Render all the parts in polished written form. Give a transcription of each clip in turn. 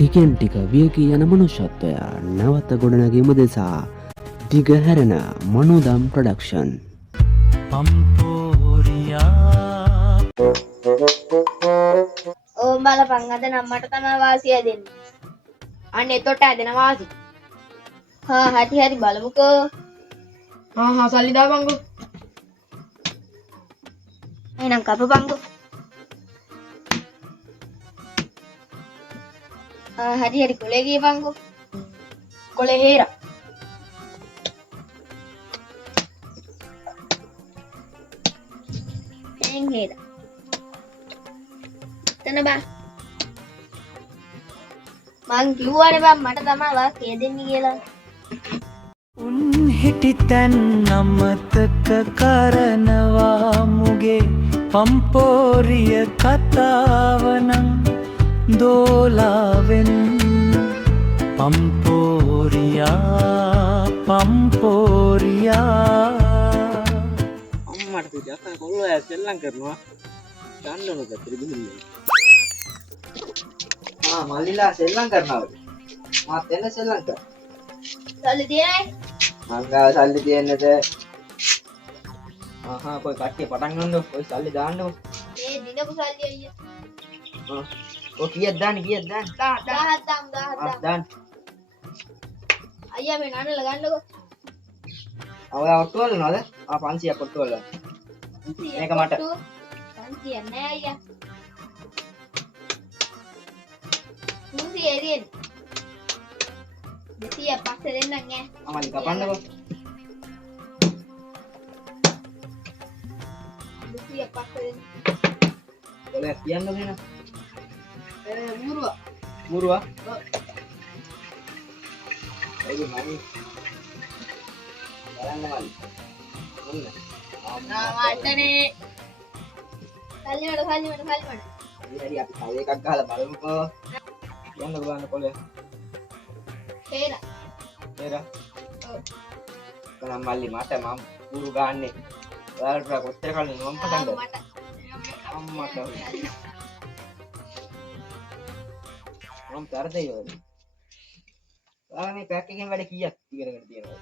ටිකෙන් ටික වියකී යන මනුෂ්‍යත්වය නැවත ගොඩනැගීම දෙසා දිගහැරෙන මනෝදම් ප්‍රොඩක්ෂන්. ඕම් බලපන් අද නම් මට තමයි වාසිය දෙන්නේ. අන්න එතකොට ඇදෙන වාසි. හරි බලමුකෝ. සල්ලි දාපන්කෝ. එහෙනම් කපපන්කෝ. හරි කොලේ ගියපන්කෝ. කොලේ හේරා. එන් හේද. එතන බා. මං කිව්වනේ බං මට තමයි වාසිය දෙන්නේ කියලා. උන් හිටිතැන් අමතක කරනවා මුගේ පම්පෝරිය කතාවනං දෝලාවෙන් පම්පෝරියා අම්මට පිටියක් කොල්ලෝ ඇස් සෙල්ලම් කරනවා ගන්න ඕනද ත්‍රිබිහිල්ල මල්ලිලා සෙල්ලම් කරනවද මාත් එන්න සෙල්ලම් කර සල්ලි තියනයි. මංගාව සල්ලි තියෙන්නද කොයි කට්ටිය පටන් ගන්නද කොයි සල්ලි දාන්නද මේ දිනපු සල්ලි අයියා. ඔය කීයක් දාන්නේ 1000 දාන්න අයියා මේ නඩල ගන්නකෝ. ඔය ඔට්ටු වල නේද 500ක් ඔට්ටු වල මේක මට 500 නෑ අයියා. 300 එරියෙන් 200 පස්සේ දෙන්නම් ඈ. අමලි කපන්නකෝ 200 පස්සේ දෙන්න. ඔය කියන්න දෙන්න මුරුවා. මුරුවා ඒක මම බලන්න මල්ලි මාතනේ. සල්ලි වල. හරි අපි තව එකක් ගහලා බලමුකෝ කියන්න බලන්න කොලේ හේරා. එරා කනම් මල්ලි මට මම පුරු ගාන්නේ ඔයාලට කොච්චර කලින් මම පටන්ද අම්මට මම තරදේ යෝද ඔයාලා මේ පැක් එකෙන් වැඩ කීයක් ඉගෙනගෙන තියෙනවද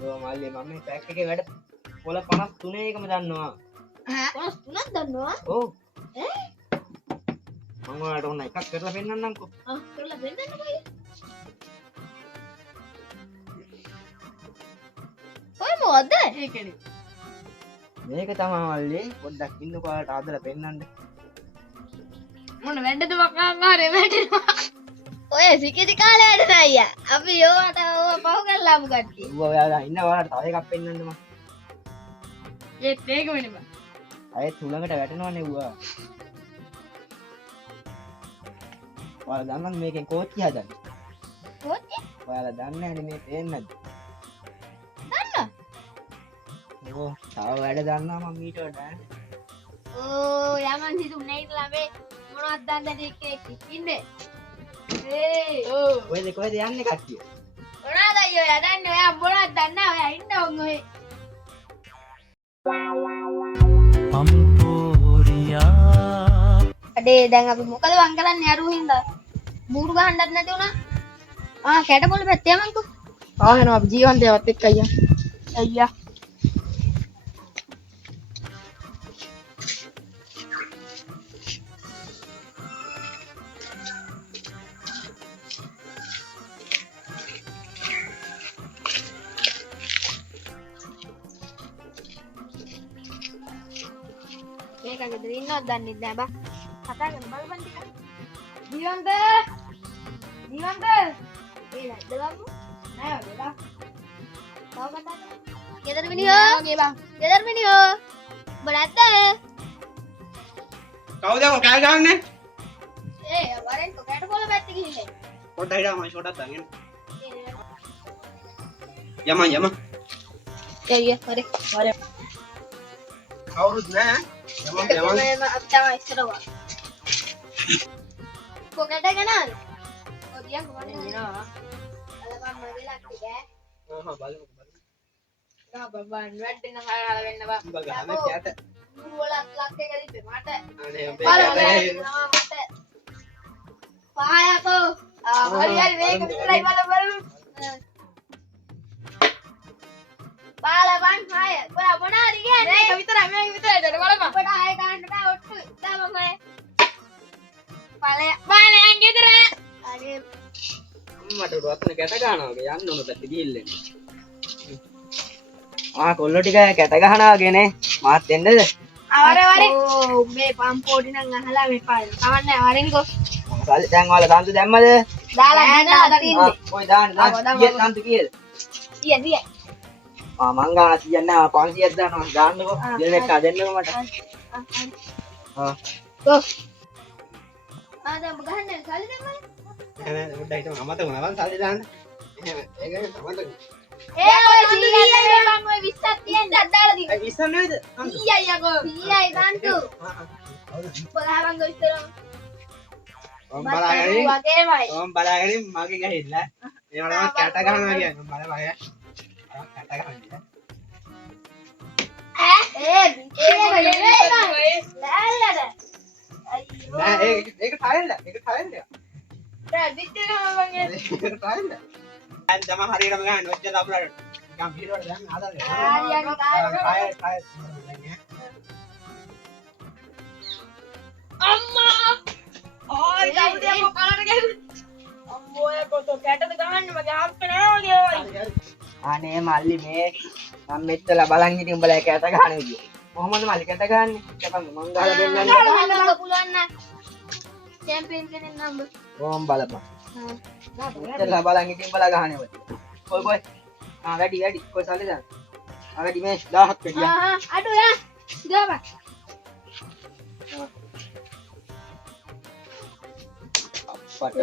ඔය මල්ලි මම මේ පැක් එකේ වැඩ පොළ 53 එකම දන්නවා 53ක් දන්නවා. ඔව් මම ඔයාලට ඕන එකක් කරලා පෙන්නන්නම්කෝ කරලා දෙන්නකෝ. ඔය මොකද? ඒකනේ. මේක තමයි මල්ලි පොඩ්ඩක් ඉන්නකෝ ඔයාලට ආදලා පෙන්නන්න මොන වැඩද මකාංගාරේ වැටෙනවා. ඔය සිකිති කාලේ වැඩ අයියා. අපි යෝවට ඕව පහු කරලාමු කට්ටිය. ඔයාලා ඉන්න ඔයාලට තව එකක් පෙන්නන්න මම ඒත් ඒක වෙන්නේ බං. අයත් උලඟට වැටෙනවනේ ඌවා ඔයාලා දන්නවද මේකෙන් කෝච්චි හදන්නේ කොච්චි? ඔයාලා දන්නේ නැනේ මේ පේන්නද දන්නා? ඕ තව වැඩ දන්නවා මම ඊට වඩා ඕ යමන් හිතුන්නේ ඉතලා මේ මොනවද දන්නද එක්ක ඉන්නේ. කොහෙද යන්නේ කට්ටිය මොනවද අයියෝ යදන්නේ ඔයා මොනවද දන්නා ඔයා ඉන්න උන් ඔය. අඩේ දැන් අපි මොකද වං කරන්නේ අරු හින්දා මූරු ගහන්නත් නැති වුණා. කැටපොළ පැත්තේ යමන්කෝ. ආහනවා අපි ජීවන්තයවත් එක්ක අයියා. මේක ගෙදර ඉන්නවද දන්නේ නැහැ බා. කතා කරන බලපන් ටික. ජීවන්ත. ඒ නැද්ද බංගු? නෑ වේලා. තව කතා කරන්න. ගෙදර මිනිහෝ. ගෙදර මිනිහෝ. ඔබ නැද්ද? කවුද ඔය කෑ ගහන්නේ වරෙන් කැටපොළ පැත්තේ ගිහින්. පොඩ්ඩක් හිටා මම ෂොටක් දාගෙන යම හරි. කවුරුත් නෑ මම අත්තම ඉස්සරවා. කොකටද ගනල්? ඔය දියන් කොහොමද එනවා? බලපන් මගේ ලක්ටි ඈ. බලමු බබන් වැඩෙන හාල වෙන්න බා. උඹ ගහන කැට මුරුවලත් ලක් එක දීපේ මට. අනේ අපේ බලන්න කැට යනවා මට. පායකෝ. හරි හරි මේක විතරයි බලමු. බලපන් හාය. ඔයා මොනවද කියන්නේ? මේක විතරයි බලමු. අපට ආයෙ ගන්න බෑ ඔට්ටු. දාමම හාය. බලයන් ගෙදර. අනේ අම්මට රොත්න කැට ගන්නවා වගේ යන්න ඕන පැත්තේ ගිහිල්ලා. කොල්ලෝ ටික කැට ගහනවා වගේනේ. මාත් එන්නද? අවරේ ඕ මේ පම්පෝඩි නම් අහලා මේ පාන. කවන්නේ වරින්කෝ. සල්ලි දැන් ඔයාලා තන්තු දැම්මද? දාලා හදලා තින්නේ. ඔය දාන්න කීයක් තන්තු කීයද? 100. මං ගාන 100ක් නෑ 500ක් දානවා දාන්නකෝ. දෙන්න එක දෙන්නකෝ මට. ගෝ. ආදම් ගහන්නේ සල්ලි දෙන්නද? නෑ මුඩ හිටම අමතක වුණා මං සල්ලි දාන්න. එහෙම ඒක අමතක. ඒ ඔය 100යි මං ඔය 20ක් තියෙන්න දාලා දී. 20ක් නෙවෙයිද? 100යි යකෝ. 100යි තන්තු. බලහන් ගොස්තර. මම බලාගෙන වගේමයි. මම බලාගෙන මගේ ගහිල්ලා. ඒවට මම කැට ගහනවා කියන්නේ මම බලපෑ. කැට ගහන්නේ. නෑ ඒක ටයිල් ඒක ටයිල් එක. ඒක ටයිල්. දැන් තම හරියටම ගන්න ඔච්චර අපරාට. නිකන් පිටවට දැන් ආදල්ල. අනේ මල්ලි මේ මම මෙච්චර බලන් හිටිය උඹලා කැට ගහන විදිය. කොහොමද මල්ලි කැට ගහන්නේ? කියපන් මං ගහලා දෙන්නන්නේ. පුළුවන් නම් චැම්පියන් කෙනෙක් නම් ඕම් බලපන්. මෙච්චර බලන් හිටිය උඹලා ගහන්නේ ඔය. කොයි වැඩි කොයි සල්ලි දාන්න. වැඩි මේ 1000ක් වැඩි. අඩු යා ගාවා අප්පට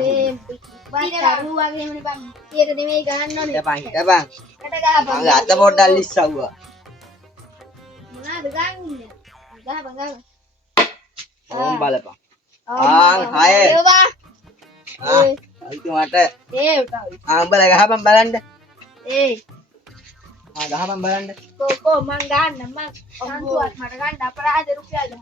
වරු වගේ එමුනේ බං. ඒක නෙමෙයි ගහන්න ඕනේ. හිටපන් කට ගහපන්. මගේ අත පොඩ්ඩක් ලිස්සවුවා. මොනවද ගන්නේ? ගහපන්. ඕම් බලපන්. හය. ඒවා. අයිති මට. ඒ උටාවි. උඹලා ගහපන් බලන්න. ඒ ගහපන් බලන්න. කො මං ගන්න මං අන්තුවත් මට ගන්න අපරාධ රුපියල් 10.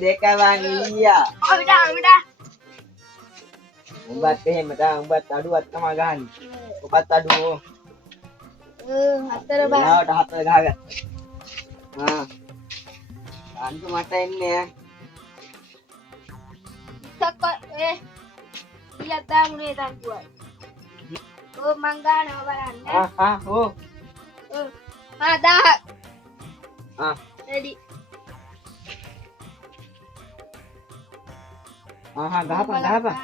දෙක වංගියා. අවිඩා. උඹත් එහෙම තමයි උඹත් අඩුවක් තමයි ගහන්නේ. ඔබත් අඩුවෝ. හතර බං. නාවට හතර ගහගත්තා. අන්ත මට එන්නේ. සක්ක ඊයක් දාමුනේ තන්තුවයි. මං ගන්නවා බලන්න. ඕ. 1000. රෙඩි. ගහපන්.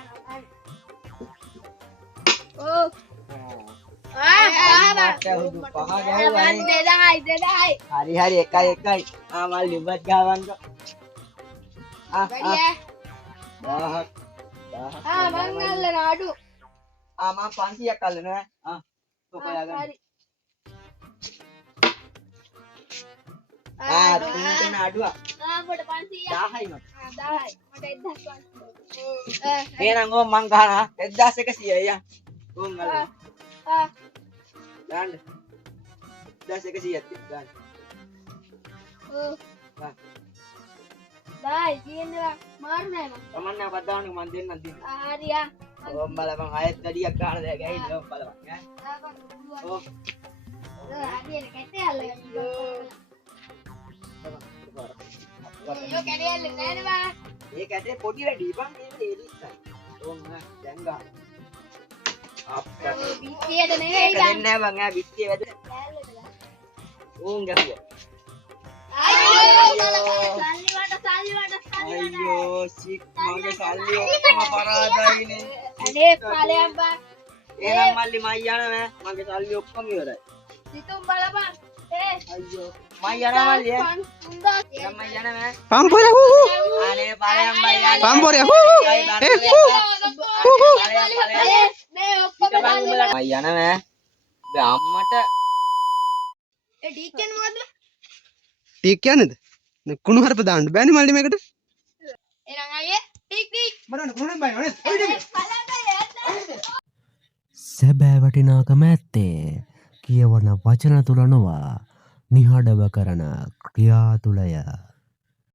ඕ. හරි එකයි. මල්ලි උඹත් ගහවන්කෝ. වැඩිය. 1000ක්. මං අල්ලන අඩු. මම 500ක් අල්ලනවා. ඔකලා හරි. තුන් අඩුවක්. මට 500ක්. 1000යි මට. 1000යි. මට 1000ක්. එහෙනම් ඕම් මං ගහනවා 1100 යා. ඕම් ගන්න. දාන්න. 1100ක් දාන්න. දායි තියෙනවා මාරු නෑ මං. තමන්න අපත් දාන්න මං දෙන්නම් දින්න. හරියා. ඕම් බලපන් ආයෙත් වැඩියක් ගන්න දෙයක් ඇහිල්ල ඕම් බලපන් ඈ. ඕ. හරියට කැටේ අල්ලගන්න. යෝ කැටේ අල්ලන්නේ නෑනේ බා. ඒ කැටේ පොඩි වැඩි බං ඒක එලිස්සයි. ඕම් දැන් ගන්න. අප්පට. බිත්තියට නෙවෙයි ඒක දෙන්නේ නෑ බං ඈ බිත්තිය වැද. ඕම් ගැහුවා. අයියෝ සික් මගේ සල්ලි ඔක්කොම පරාදයිනේ. අනේ ඵලයන් බා. එහෙනම් මල්ලි මයි යනවා මගේ සල්ලි ඔක්කොම ඉවරයි. සිතුම් බලපන්. අයියෝ මයි යනවා මල්ලි ඈ. එහෙනම් මයි යනවා. පම්පොරේ හූ අනේ බලයන් බයි යන්නේ. පම්පොරේ හූ මේ ඔක්කොම දාන්න. මයි යනවා. දැන් අම්මට ඒ ඩීකන් මොකද? ටික කියන්නේද කුණු හරප දාන්න බෑනේ මල්ලි මේකට එහෙනම් අයියේ ටික් බලන්න කොහොමද බයි වනේ. සැබෑ වටිනාකම ඇත්තේ කියවන වචන තුළ නොවා නිහඬව කරන ක්‍රියා තුළය.